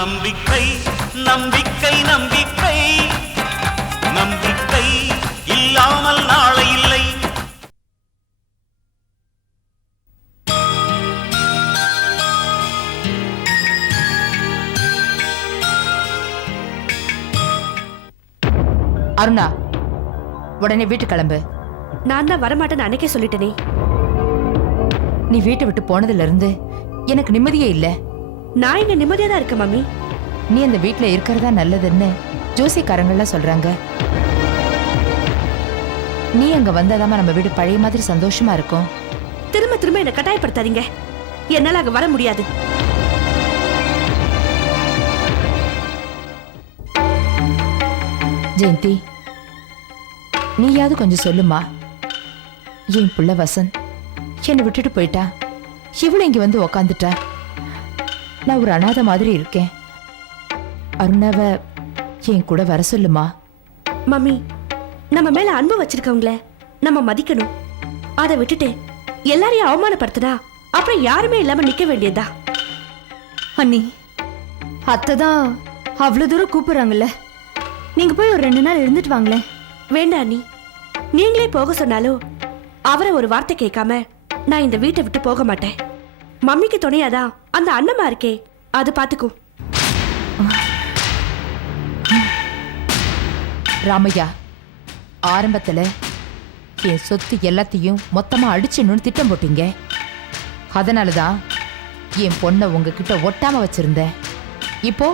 நம்பிக்கை நம்பிக்கை நம்பிக்கை நம்பிக்கை இல்லாமல் நாளை இல்லை. அருணா, உடனே வீட்டு கிளம்பு. நான் தான் வரமாட்டேன்னு அன்னைக்கே சொல்லிட்டேனே. நீ வீட்டை விட்டு போனதுல இருந்து எனக்கு நிம்மதியே இல்ல. நான் இங்க நிம்மதியா தான் இருக்கேன் மம்மி. நீ அந்த வீட்டுல இருக்கிறதா நல்லதுன்னு ஜோசிக்காரங்கள்லாம் சொல்றாங்க. நீ அங்க வந்தாதாம நம்ம வீடு பழைய மாதிரி சந்தோஷமா இருக்கும். திரும்ப திரும்ப என்ன கட்டாயப்படுத்தாதீங்க. என்னால அங்க வர முடியாது. ஜெயந்தி, நீயாவது கொஞ்சம் சொல்லுமா. என் புள்ள வசந்த் என்னை விட்டுட்டு போயிட்டா. இவளு இங்க வந்து உக்காந்துட்டா. நான் ஒரு அனாதை மாதிரி இருக்கேன். அருணாவை என் கூட வர சொல்லுமா. மம்மி, நம்ம மேல அன்பு வச்சிருக்கவங்கள நம்ம மதிக்கணும். அதை விட்டுட்டு எல்லாரையும் அவமானப்படுத்தினா அப்புறம் யாருமே இல்லாம நிக்க வேண்டியதா. அண்ணி, அத்தை தான் அவ்வளவு தூரம் கூப்பிடுறாங்கல்ல, நீங்க போய் ஒரு 2 நாள் இருந்துட்டு வாங்களேன். வேண்டாம் அண்ணி, நீங்களே போக சொன்னாலும் அவரை ஒரு வார்த்தை கேட்காம நான் இந்த வீட்டை விட்டு போக மாட்டேன். மம்மிக்கு துணையாதான் அந்த அண்ணமா இருக்கே, அது பாத்துக்கும். ராமையா, ஆரம்பத்துல என் சொத்து எல்லாத்தையும் மொத்தமா அடிச்சுன்னு திட்டம் போட்டீங்க. அதனாலதான் என் பொண்ணை உங்ககிட்ட ஒட்டாம வச்சிருந்தேன். இப்போ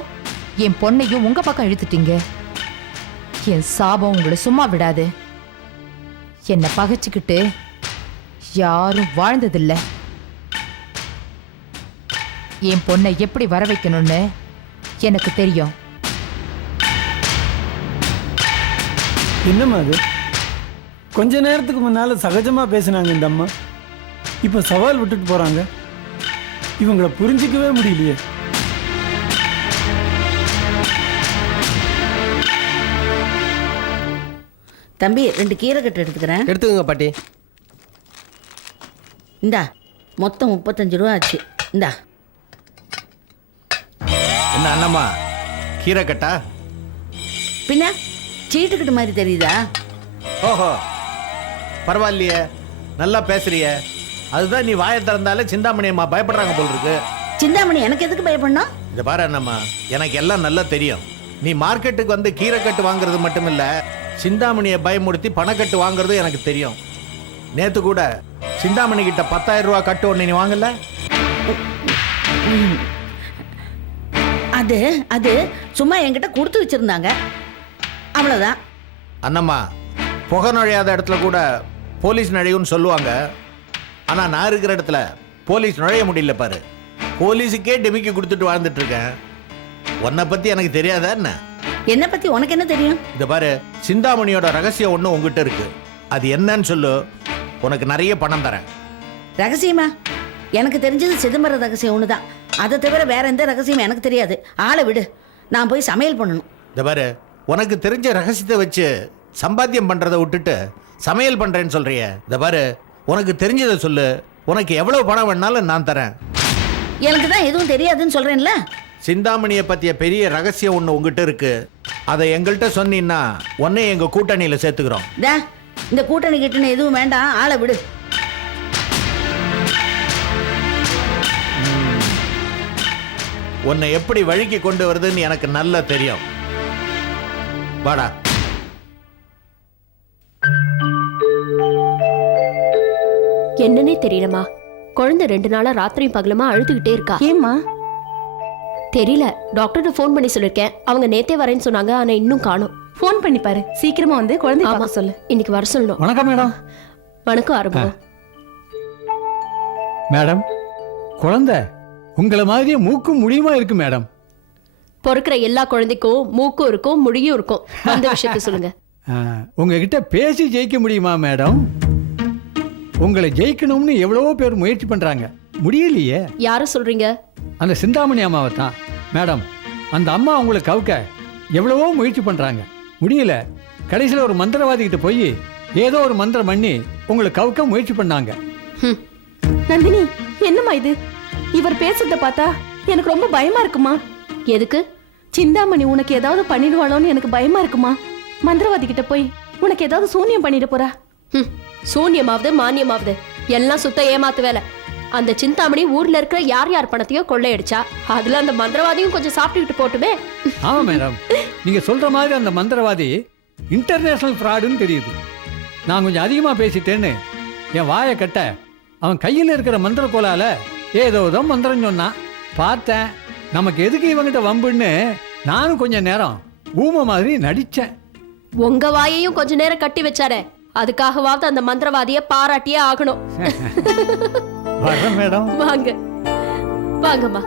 என் பொண்ணையும் உங்க பக்கம் இழுத்துட்டீங்க. என் சாபம் உங்களை சும்மா விடாது. என்னை பகைச்சுக்கிட்டு யாரும் வாழ்ந்ததில்ல. என் பொண்ணை எப்படி வர வைக்கணும்னு எனக்கு தெரியும். என்னம்மா அது? கொஞ்ச நேரத்துக்கு முன்னால சகஜமா பேசினாங்க இந்த அம்மா, இப்ப சவால் விட்டுட்டு போறாங்க. இவங்களை புரிஞ்சிக்கவே முடியலையே. தம்பி, 2 கீரை கட்டு எடுத்துக்கிறேன். எடுத்துக்கோங்க பாட்டி. இந்தா, மொத்தம் 35 ரூபா ஆச்சு. இந்தா. என்ன அண்ணம்மா, கீரை கட்டா? பின்ன சீட்டுக்கிட்டு மாதிரி தெரியுதா? ஓஹோ, பரவாயில்லையே, நல்லா பேசுறிய. அதுதான் நீ வாயை திறந்தாலே சிந்தாமணி அம்மா பயப்படுறாங்க போல் இருக்கு. சிந்தாமணி எனக்கு எதுக்கு பயப்படணும்? இதை பாரு அண்ணம்மா, எனக்கு எல்லாம் நல்லா தெரியும். நீ மார்க்கெட்டுக்கு வந்து கீரை கட்டு வாங்குறது மட்டும் இல்ல, சிந்தாமணியை பயமுறுத்தி பணக்கட்டு வாங்குறது எனக்கு தெரியும். நேத்து கூட சிந்தாமணி கிட்ட 10,000 ரூபா கட்டு ஒண்ணு நீ வாங்கல? அது அது சும்மா என்கிட்ட கொடுத்து வச்சிருந்தாங்க, அவ்வளவுதான். அண்ணம்மா, புகை நுழையாத இடத்துல கூட போலீஸ் நுழையும்னு சொல்லுவாங்க. ஆனா நான் இருக்கிற இடத்துல போலீஸ் நுழைய முடியல பாரு. போலீஸுக்கே டெமிக்கி கொடுத்துட்டு வாழ்ந்துட்டு இருக்கேன். உன்னை பத்தி எனக்கு தெரியாதா என்ன? என்ன பத்தி உனக்கு என்ன தெரியும்? இந்த பாரு, சிந்தாமணியோட ரகசியம் ஒண்ணு உங்ககிட்ட இருக்கு. அது என்னன்னு சொல்லு, உனக்கு நிறைய பணம் தரேன். ரகசியமா? எனக்கு தெரிஞ்சது சிதம்பரம் ரகசியம் ஒண்ணுதான். அதை தவிர வேற எந்த ரகசியம் எனக்கு தெரியாது. ஆளை விடு, நான் போய் சமையல் பண்ணணும். இந்த பாரு, உனக்கு தெரிஞ்ச ரகசியத்தை வச்சு சம்பாத்தியம் பண்றதை விட்டுட்டு சமையல் பண்றேன்னு சொல்றிய. இந்த பாரு, உனக்கு தெரிஞ்சதை சொல்லு, உனக்கு எவ்வளவு பணம் வேணாலும் நான் தரேன். எனக்கு தான் எதுவும் தெரியாதுன்னு சொல்றேன்ல. சிந்தாமணியை பத்திய பெரிய ரகசியம் ஒண்ணு உங்ககிட்ட இருக்கு. அதை எங்கள்கிட்ட சொன்னீங்கன்னா உன்னை எங்க கூட்டணியில சேர்த்துக்கிறோம். இந்த கூட்டணி கிட்டன்னு எதுவும் வேண்டாம், ஆளை விடு. உன்னை எப்படி வழிக்கு கொண்டு வருதுன்னு எனக்கு நல்லா தெரியும். வாடா. என்னன்னே தெரியலமா, குழந்தை 2 நாளா ராத்திரியும் பகலுமா அழுதுகிட்டே இருக்கா. ஏம்மா? தெரியல, டாக்டர்கிட்ட ஃபோன் பண்ணி சொல்லிருக்கேன். அவங்க நேத்தே வரேன்னு சொன்னாங்க, ஆனா இன்னும் காணோம். ஃபோன் பண்ணி பாரு, சீக்கிரமா வந்து குழந்தை பார்க்க சொல்லு. இன்னைக்கு வர சொல்லணும். வணக்கம் மேடம். வணக்கம் ஆரம்பம். மேடம், குழந்தை உங்களை மாதிரியே மூக்கும் முடியுமா இருக்கு மேடம். பொறுக்கிற எல்லா குழந்தைக்கும் மூக்கும் இருக்கும், முடியும் இருக்கும். அந்த விஷயத்தை சொல்லுங்க. உங்ககிட்ட பேசி ஜெயிக்க முடியுமா மேடம்? உங்களை ஜெயிக்கணும்னு எவ்வளவோ பேர் முயற்சி பண்றாங்க, முடியலையே. யார சொல்றீங்க? அந்த சிந்தாமணி அம்மாவை தான் மேடம். அந்த அம்மா உங்களை கவுக்க எவ்வளவோ முயற்சி பண்றாங்க, முடியல. கடைசியில் ஒரு மந்திரவாதி கிட்ட போய் ஏதோ ஒரு மந்திரம் பண்ணி உங்களை கவுக்க முயற்சி பண்ணாங்க. நந்தினி, என்னம்மா இது? இவர் பேசுறத பார்த்தா எனக்கு ரொம்ப பயமா இருக்குமா. எதுக்கு? சிந்தாமணி உனக்கு ஏதாவது பண்ணிடுவாளோன்னு எனக்கு பயமா இருக்குமா. மந்திரவாதி கிட்ட போய் உனக்கு ஏதாவது சூனியம் பண்ணிட போறா. சூன்யமாவது மானியமாவது எல்லாம் சுத்த ஏமாத்து வேலை. அந்த சிந்தாமணி ஊர்ல இருக்கிற யார் யார் பணத்தையோ கொள்ளையடிச்சா, அதுல அந்த மந்திரவாதியும் கொஞ்சம் சாப்பிட்டுக்கிட்டு போட்டுமே. ஆமா மேடம், நீங்க சொல்ற மாதிரி அந்த மந்திரவாதி இன்டர்நேஷனல் ஃப்ராடுன்னு தெரியுது. நான் கொஞ்சம் அதிகமா பேசிட்டேன்னு என் வாயை கட்ட அவன் கையில் இருக்கிற மந்திர கோலால ஏதோ மந்திரம் சொன்னான். பார்த்தேன், நமக்கு எதுக்கு இவங்கிட்ட வம்புன்னு நானும் கொஞ்ச நேரம் ஊமை மாதிரி நடிச்சேன். உங்க வாயையும் கொஞ்ச நேரம் கட்டி வச்சாரே, அதுக்காகவாவது அந்த மந்திரவாதிய பாராட்டியே ஆகணும். வர்றேன் மேடம். வாங்க வாங்கம்மா.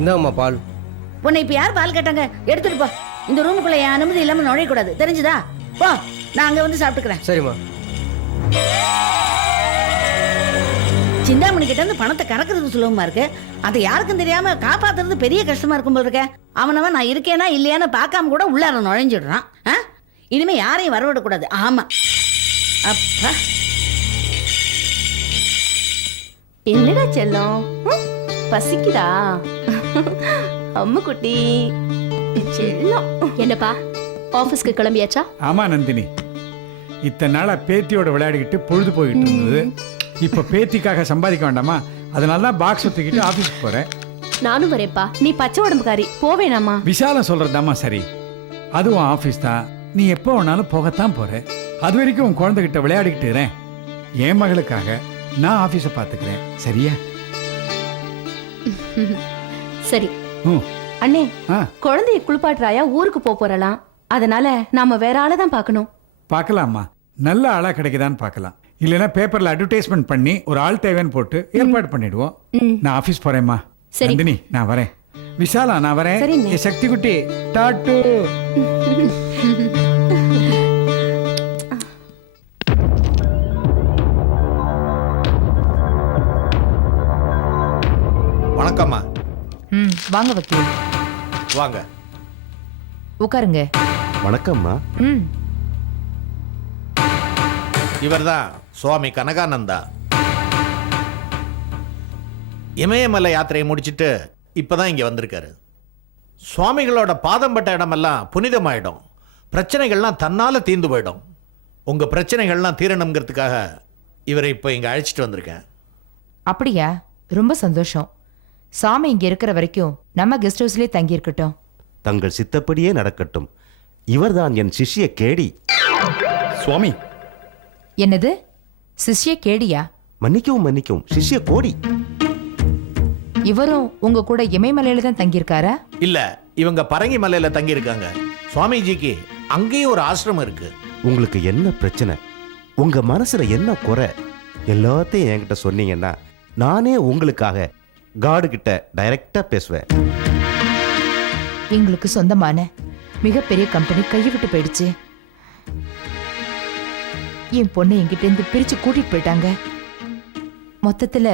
இந்தாம்மா பால். உன்னை இப்ப யார் பால் கேட்டாங்க? எடுத்துட்டு போ. இந்த ரூமுக்குள்ள என் அனுமதி இல்லாம நுழையக்கூடாது, தெரிஞ்சுதா? போ, நான் அங்க வந்து சாப்பிட்டுக்கிறேன். சரிம்மா. சிந்தாமணி கிட்ட இருந்து பணத்தை கறக்குறது சுலபமா இருக்கு, அதை யாருக்கும் தெரியாம காப்பாத்துறது பெரிய கஷ்டமா இருக்கும் போல இருக்க. அவனவன் நான் இருக்கேனா இல்லையான்னு பார்க்காம கூட உள்ளார நுழைஞ்சிடுறான். இனிமே யாரையும் வரவிடக்கூடாது. ஆமா. அப்பா, என்னடா செல்லம், பசிக்குதா? அம்மு குட்டி செல்லம். என்னப்பா, ஆபீஸ்க்கு கிளம்பியாச்சா? ஆமா நந்தினி, இத்தனை நாளா பேத்தியோட விளையாடிக்கிட்டு பொழுது போயிட்டு இருந்தது. இப்ப பேத்திக்காக சம்பாதிக்க வேண்டாமா, அதனால தான் பாக்ஸ் தூக்கிட்டு ஆபீஸ்க்கு போறேன். நானும் வரேன்ப்பா. நீ பச்சை உடம்புக்காரி, போவேனாமா? விசாலம் சொல்றதாமா சரி, அதுவும் ஆபீஸ் தான், நீ எப்போ வேணாலும் போகத்தான் போற. அது வரைக்கும் உன் குழந்தைகிட்ட விளையாடிக்கிட்டு இருறேன். என் மகளுக்காக நான் ஆபீஸை பாத்துக்கிறேன், சரியா? சரி. அண்ணே, ஆ, குழந்தைய குளிப்பாட்டுறாயா? ஊருக்கு போறலாம், அதனால நாம வேற ஆளை தான் பார்க்கணும். பார்க்கலாமா, நல்ல ஆளா கிடைக்குதான்னு பார்க்கலாம். இல்லைன்னா பேப்பர்ல அட்வர்டைஸ்மெண்ட் பண்ணி ஒரு ஆள் தேவைன்னு போட்டு ஏற்பாடு பண்ணிடுவோம். நான் ஆபீஸ் போறேம்மா. சரி. நந்தினி நான் வரேன். விசாலா நான் வரேன். சரிங்க. ஏ சக்தி குட்டி டாட்டு. வணக்கம்மா. வாங்க வக்கீல், வாங்க உட்காருங்க. வணக்கம்மா. இவர்தான் சுவாமி கனகானந்தா. இமயமலை யாத்திரையை முடிச்சிட்டு இப்பதான் இங்க வந்திருக்காரு. சுவாமிகளோட பாதம் பட்ட இடமெல்லாம் புனிதமாயிடும், பிரச்சனைகள்லாம் தன்னால தீர்ந்து போயிடும். உங்க பிரச்சனைகள்லாம் தீரணுங்கிறதுக்காக இவரை இப்போ இங்க அழைச்சிட்டு வந்திருக்கேன். அப்படியா? ரொம்ப சந்தோஷம். சாமி இங்க இருக்கிற வரைக்கும் நம்ம கெஸ்ட் ஹவுஸ்லயே தங்கி இருக்கட்டும். தங்கள் சித்தப்படியே நடக்கட்டும். இவர்தான் என் சிஷ்ய கேடி. சுவாமி. என்னது? சிஷ்ய கேடியா? மன்னிக்கவும் சிஷ்ய கோடி. இவரும் உங்க கூட இமயமலையில தான் தங்கியிருக்காரா? இல்ல, இவங்க பரங்கி மலையில தங்கி இருக்காங்க. சுவாமிஜிக்கு அங்கேயும் ஒரு ஆசிரமம் இருக்கு. உங்களுக்கு என்ன பிரச்சனை, உங்க மனசுல என்ன குறை, எல்லாத்தையும் என்கிட்ட சொன்னீங்கன்னா நானே உங்களுக்காக காடு கிட்ட டைரக்டா பேசுவேன். எங்களுக்கு சொந்தமான மிகப்பெரிய கம்பெனி கைவிட்டு போயிடுச்சு. என் பொண்ணை என்கிட்ட இருந்து பிரிச்சு கூட்டிட்டு போயிட்டாங்க. மொத்தத்துல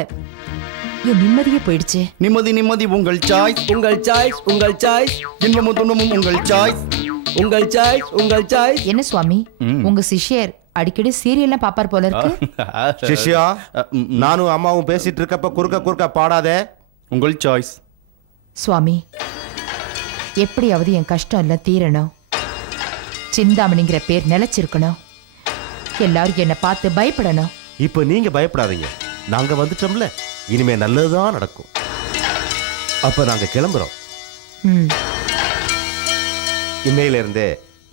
என் நிம்மதியே போயிடுச்சு. நிம்மதி உங்கள் சாய்ஸ், உங்கள் சாய்ஸ், உங்கள் சாய்ஸ். இன்பமும் துன்பமும் உங்கள் சாய்ஸ், உங்கள் சாய்ஸ், உங்கள் சாய்ஸ். என்ன சுவாமி, உங்க சிஷ்யர் அடிக்கடி சீரியல்லாம் பாப்பார் போல இருக்கு. சிஷ்யா, நானும் அம்மாவும் பேசிட்டு இருக்கப்ப குறுக்க பாடாதே. உங்கள் சாய்ஸ். சுவாமி, எப்படியாவது என் கஷ்டம் எல்லாம் தீரணும். சிந்தாமணிங்கிற பேர் நிலைச்சிருக்கணும். எல்லாரும் என்னை பார்த்து பயப்படணும். இப்ப நீங்க பயப்படாதீங்க, நாங்க வந்துட்டோம்ல, இனிமே நல்லதுதான் நடக்கும். அப்ப நாங்க கிளம்புறோம். இன்னையில இருந்தே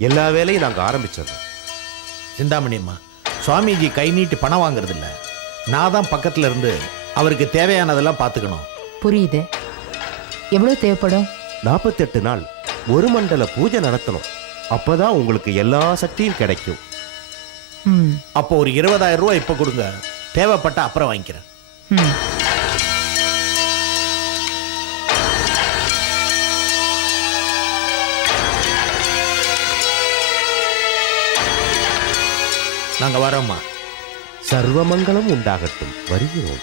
எல்லா வேலையும் நாங்க ஆரம்பிச்சிடறோம். சிந்தாமணி அம்மா, சுவாமிஜி கை நீட்டி பணம் வாங்குறது இல்ல, நான் தான் பக்கத்துல இருந்து அவருக்கு தேவையானதெல்லாம் பார்த்துக்கணும். புரியுது. எவ்வளவு தேவைப்படும்? 48 நாள் ஒரு மண்டல பூஜை நடத்தணும். அப்பதான் உங்களுக்கு எல்லா சக்தியும் கிடைக்கும். ம், அப்போ ஒரு 20,000 ரூபாய் இப்போ கொடுங்க, தேவைப்பட்ட அப்புறம் வாங்கிக்கிறேன். ம். நாங்க வரோம்மா. சர்வமங்கலம் உண்டாகட்டும். வருகிறோம்.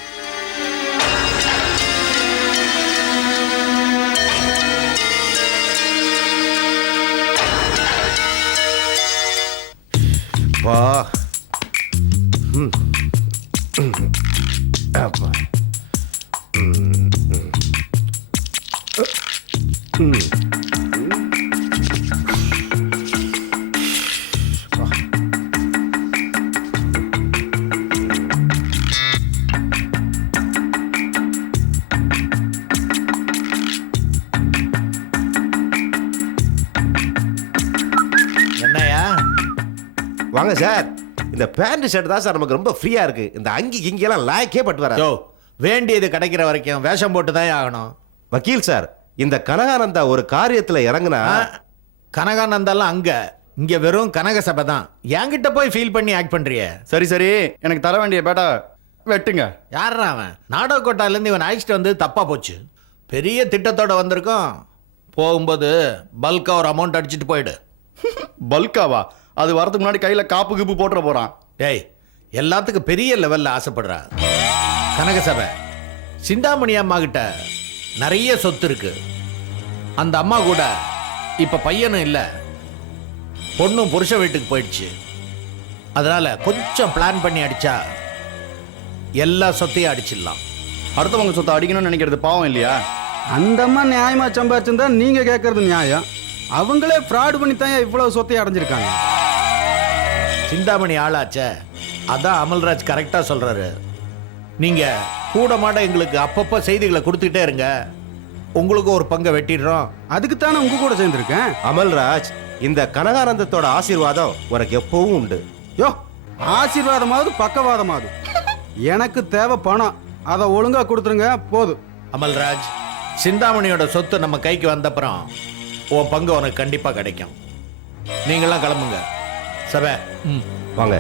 வா. ம். அப்பா. என்னையா? வாங்க சார். இந்த பேண்ட் ஷர்ட் தான் சார் நமக்கு ரொம்ப ஃப்ரீயா இருக்கு. இந்த அங்கி கிங்கியெல்லாம் லாய்க்கே பட்டு வர. யோ, வேண்டியது கிடைக்கிற வரைக்கும் வேஷம் போட்டு தான் ஆகணும். வக்கீல் சார், இந்த கனகானந்தா ஒரு காரியத்துல இறங்குனா கனகானந்தாலாம் அங்க, இங்க வெறும் கனக சபை தான். என்கிட்ட போய் ஃபீல் பண்ணி ஆக்ட் பண்றிய? சரி சரி, எனக்கு தர வேண்டிய பேட்டா வெட்டுங்க. யாரா அவன்? நாடக கோட்டாலேருந்து இவன் அழைச்சிட்டு வந்து தப்பா போச்சு. பெரிய திட்டத்தோட வந்திருக்கோம். போகும்போது பல்கா ஒரு அமௌண்ட் அடிச்சிட்டு போயிடு. பல்காவா? அது வரதுக்கு முன்னாடி கையில காப்பு கிப்பு போட்டுற போறான். டேய், எல்லாத்துக்கும் பெரிய லெவல்ல ஆசைப்படுறா. கனகசபை சிந்தாமணி அம்மா கிட்ட நிறைய சொத்து இருக்கு. அந்த அம்மா கூட இப்ப பையனும் இல்ல, பொண்ணும் புருஷ வீட்டுக்கு போயிடுச்சு. அதனால கொஞ்சம் பிளான் பண்ணி அடிச்சா எல்லா சொத்தையும் அடிச்சிடலாம். அடுத்தவங்க சொத்தை அடிக்கணும்னு நினைக்கிறது பாவம் இல்லையா? அந்த அம்மா நியாயமா சம்பாதிச்சிருந்தா நீங்க கேட்கறது நியாயம். அவங்களே ஃப்ராட் பண்ணி தான் இவ்வளவு சொத்தை அடைஞ்சிருக்காங்க. சிந்தாமணி ஆளாச்சே, அதான் அமல்ராஜ் கரெக்டா சொல்றாரு. நீங்க கூட மாட எங்களுக்கு அப்பப்ப செய்திகளை கொடுத்துக்கிட்டே இருங்க, உங்களுக்கு ஒரு பங்கை வெட்டிடுறோம். அதுக்குத்தானே உங்க கூட சேர்ந்துருக்கேன். அமல்ராஜ், இந்த கனகானந்தத்தோட ஆசீர்வாதம் உனக்கு எப்பவும் உண்டு. யோ, ஆசீர்வாதமாவது பக்கவாதமாவது எனக்கு தேவை பணம். அதை ஒழுங்கா கொடுத்துருங்க போதும். அமல்ராஜ், சிந்தாமணியோட சொத்து நம்ம கைக்கு வந்தப்புறம் உன் பங்கு உனக்கு கண்டிப்பா கிடைக்கும். நீங்களாம் கிளம்புங்க. சபை வாங்க.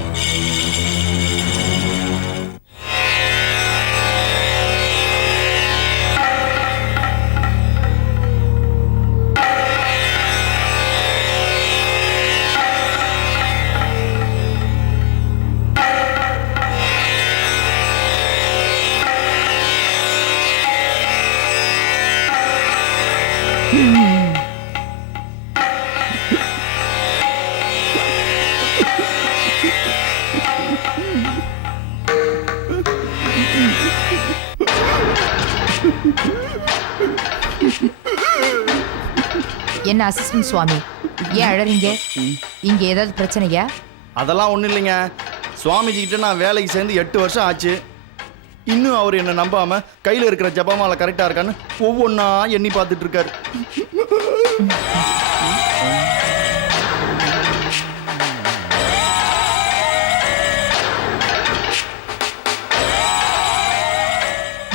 என்ன அசிஸ்டன்ட் சுவாமி, ஏன் அழறீங்க? இங்க ஏதாவது பிரச்சனையா? அதெல்லாம் ஒண்ணும் இல்லைங்க. சுவாமிஜி கிட்ட நான் வேலைக்கு சேர்ந்து 8 வருஷம் ஆச்சு. இன்னும் அவர் என்ன நம்பாம கையில இருக்கிற ஜபமாலை கரெக்டா இருக்கான்னு ஒவ்வொன்னா எண்ணி பார்த்துட்டு இருக்காரு.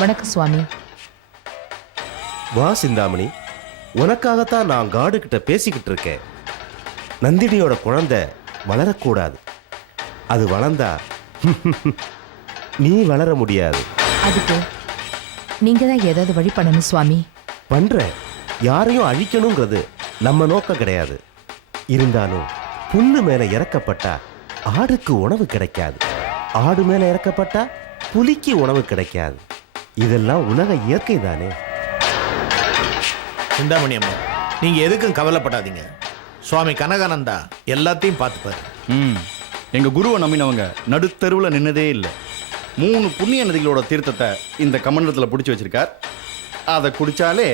வணக்கம் சுவாமி. வா சிந்தாமணி, உனக்காகத்தான் நான் காடு கிட்ட பேசிக்கிட்டு இருக்கேன். நந்தினியோட குழந்தை வளரக்கூடாது. அது வளர்ந்தா நீ வளர முடியாது. அதுக்கு நீங்க தான் ஏதாவது வழி பண்ணணும் சுவாமி. பண்ற. யாரையும் அழிக்கணுங்கிறது நம்ம நோக்கம் கிடையாது. இருந்தாலும் புல்லு மேல இறக்கப்பட்டா ஆடுக்கு உணவு கிடைக்காது. ஆடு மேல இறக்கப்பட்டா புலிக்கு உணவு கிடைக்காது. இதெல்லாம் உலக இயற்கை தானே. சிந்தாமணி அம்மா, நீங்க எதுக்கும் கவலைப்படாதீங்க. சுவாமி கனகானந்தா எல்லாத்தையும் பார்த்துப்பாரு. எங்க குருவை நம்பினவங்க நடுத்தருவில் நின்னதே இல்லை. 3 புண்ணிய நதிகளோட தீர்த்தத்தை இந்த கமண்டலத்தில் பிடிச்சி வச்சிருக்கார். அதை குடிச்சாலே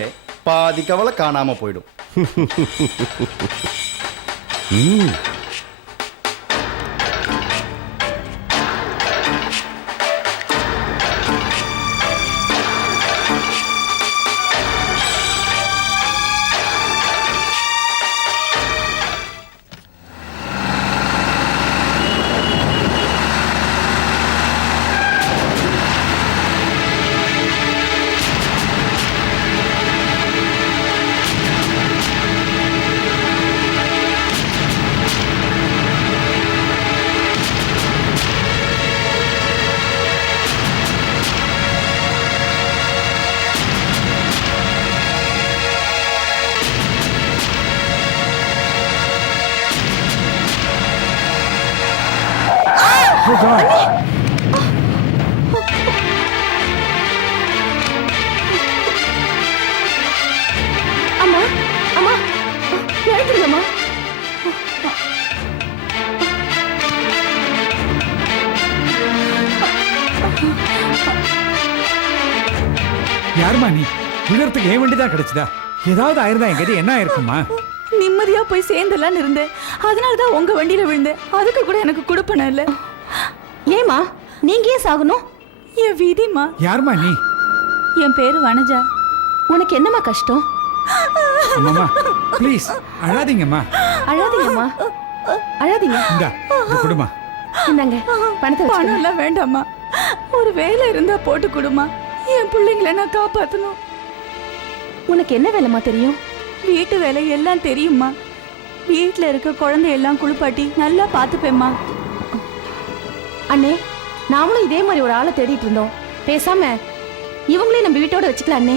பாதி கவலை காணாம போயிடும். அற்புதம். அம்மா அம்மா எழுந்துருங்கம்மா. யாருமா நீ? விழுறதுக்கு ஏன் வண்டிதான் கிடைச்சதா? ஏதாவது ஆயிருந்தா என் கதி என்ன ஆயிருக்குமா? நிம்மதியா போய் சேர்ந்துலான்னு இருந்தேன். அதனாலதான் உங்க வண்டியில விழுந்தேன். அதுக்கு கூட எனக்கு கொடுப்பன இல்ல. ஏமா நீங்க ஏன் சாகணும்? என் விதிமா. யாருமா நீ? என் பேரு வனஜா. உனக்கு என்னம்மா கஷ்டம்? அம்மாமா ப்ளீஸ் அழாதீங்கம்மா. அழாதீங்கம்மா, அழாதீங்க. இந்தா இது கொடுமா. இந்தாங்க பணத்தை பணம் வச்சுக்கோங்க. எல்லாம் வேண்டாமா. ஒரு வேலை இருந்தா போட்டு கொடுமா. என் பிள்ளைங்களை நான் காப்பாத்தணும். உனக்கு என்ன வேலைமா தெரியும்? வீட்டு வேலை எல்லாம் தெரியுமா. வீட்டுல இருக்க குழந்தை எல்லாம் குளிப்பாட்டி நல்லா பாத்துப்பேம்மா. அண்ணே நாமளும் இதே மாதிரி ஒரு ஆளை தேடிட்டு இருந்தோம். பேசாம இவங்களே நம்ம வீட்டோட வச்சுக்கலாம் அண்ணே.